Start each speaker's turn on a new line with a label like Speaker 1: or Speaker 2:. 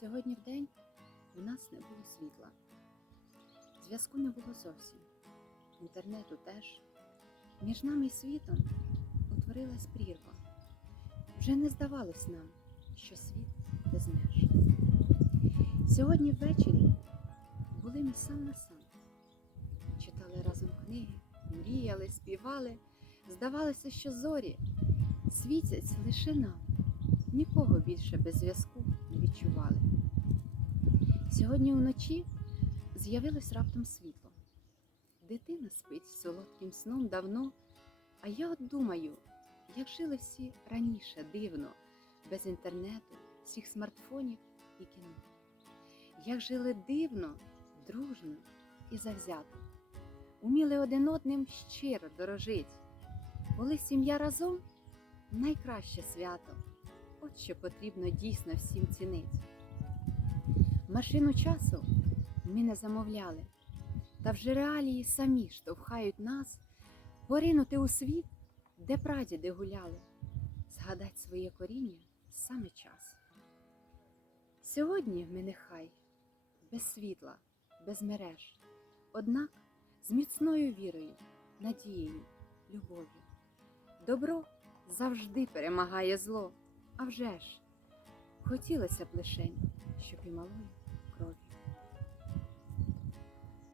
Speaker 1: Сьогодні в день у нас не було світла. Зв'язку не було зовсім. Інтернету теж. Між нами і світом утворилась прірва. Вже не здавалось нам, що світ без меж. Сьогодні ввечері були ми сам на сам. Читали разом книги, мріяли, співали. Здавалося, що зорі світять лише нам. Нікого більше без зв'язку відчували. Сьогодні вночі з'явилось раптом світло. Дитина спить солодким сном давно, а я от думаю, як жили всі раніше дивно, без інтернету, всіх смартфонів і кіно. Як жили дивно, дружно і завзято, уміли один одним щиро дорожить. Коли сім'я разом найкраще свято, от що потрібно дійсно всім цінить. Машину часу ми не замовляли, та вже реалії самі штовхають нас поринути у світ, де прадіди гуляли, згадать своє коріння саме час. Сьогодні ми нехай без світла, без мереж, однак з міцною вірою, надією, любов'ю. Добро завжди перемагає зло, а вже ж хотілося б лишень, щоб і малою